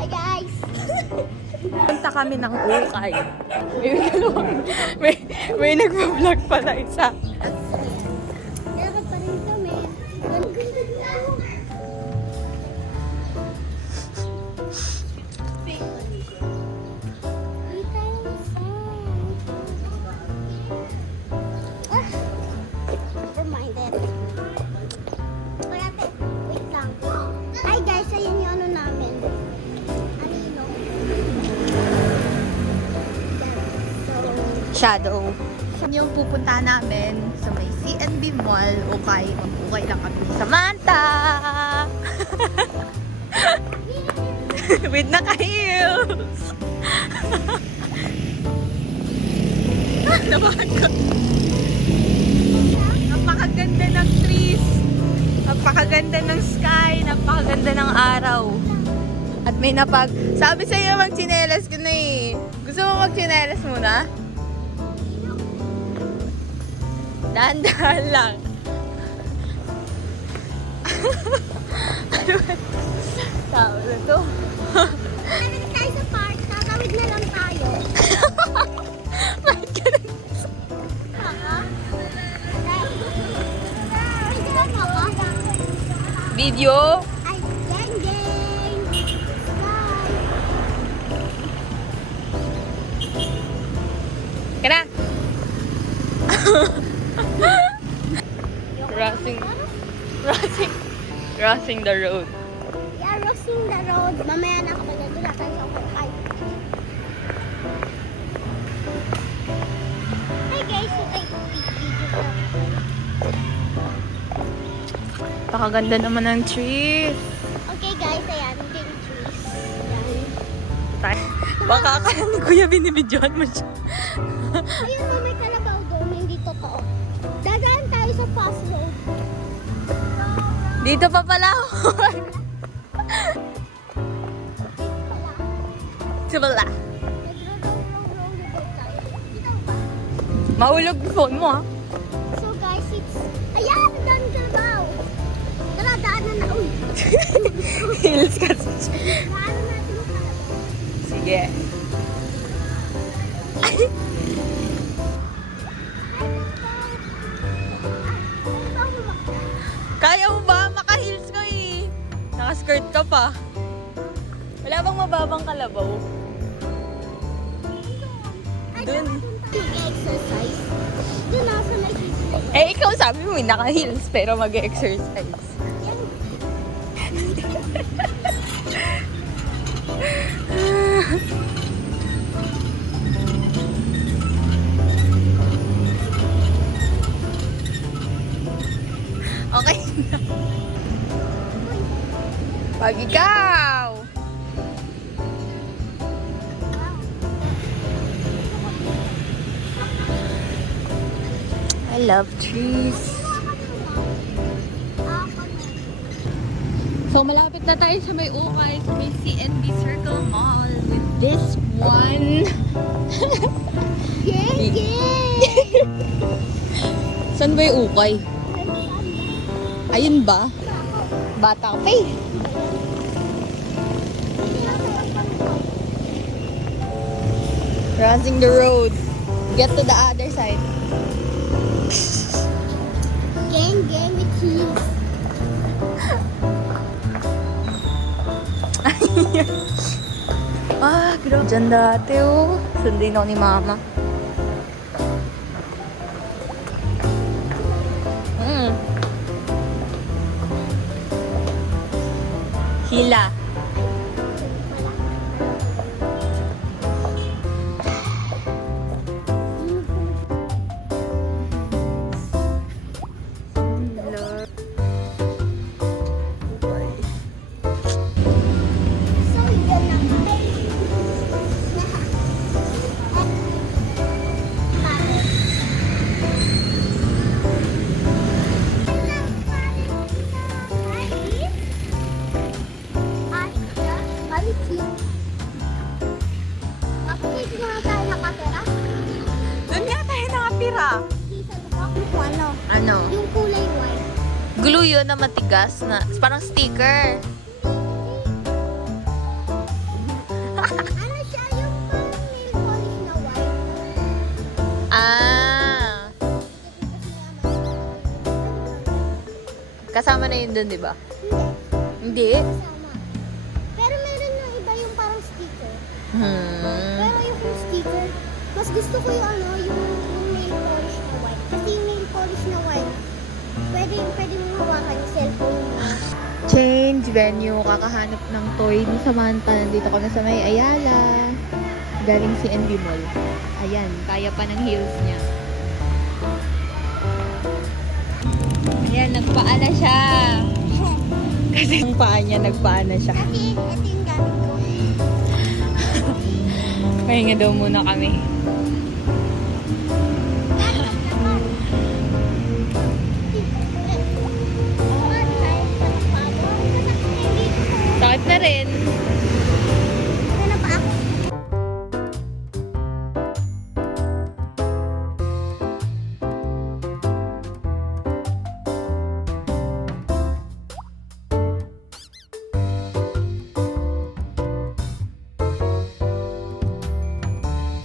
Hi guys! Punta kami ng ukay. May nagpa-vlog pala isa. Meron pa rin kami. Ang ganda niya. Reminded. Wait lang. Hi guys, ayan yung ano namin. Anino. Shadow. Yung pupunta namin sa may CNB Mall, ukay. Mag-ukay lang kami ni Samantha. With naka-heels. Nabahan ko. Napakaganda ng trees. Napakaganda ng sky. Napakaganda ng araw. At may sabi sa'yo mag-chinelas ka na eh. Gusto mo mag-chinelas muna? Dahan-dahan lang. Ano ba? Tao na to. Nandito tayo sa park. Tatawid na lang tayo. Bakit ka na? Video? Ay, gang gang! Bye! Ka na? Crossing the road. Yeah, crossing the road. Mamaya na kapag nandula tayo sa ukay. Hi guys, so tayo video ko. Pakaganda naman ng trees. Okay guys, ayan, yung trees. Ayan. Baka akala ni Kuya binibidyohan mo siya. Ayun mo, may kalabaw doon, hindi totoo. Dadaan tayo sa fast road. Dito pa pala. Sabala. Nagro-roll tayo. Dito ba? Mahulog yung phone mo ha. So guys, it's... Ayan, daan kalabaw. Tara, daanan na. Uy, Hills kasi. daanan natin yung kalabaw. Sige. Kaya mo ba? Maka-heels ka eh. Naka-skirt ka pa. Wala bang mababang kalabaw? Dun. Exercise. Doon nasa may sisi. Eh, ikaw sabi mo naka-heels pero mag-exercise. Okay na. Pag ikaw! I love trees. So, malapit na tayo sa may ukay, sa may CNB Circle Mall with this one. Gang, gang! Saan ba yung ukay? Ayun ba? Bata Faith. Crossing the road. Get to the other side. Gang, gang, it's you. Grabe. Diyan dati oh. Sundin ako ni Mama. Hila. So, yun lang. Doon nga tayo nakapira. Ano? Ano? Yung kulay white. Glue yun na matigas na. Parang sticker. Kasama na yun dun, di ba? Hindi. Hindi? Kasama. Pero meron yung iba yung parang sticker. Pero yung sticker, mas gusto ko yung ano, yung nail polish na white. Kasi yung nail polish na white, pwede mong hawakan yung cellphone mo. Change venue. Kakahanap ng toy ni Samantha. Nandito kami sa may Ayala. Galing si NB Mall. Ayan, kaya pa ng heels niya. Ayan, nagpaana siya. Kasi yung paa niya, nagpaana siya. Kasi ito yung gamit ko. Pahinga daw muna kami.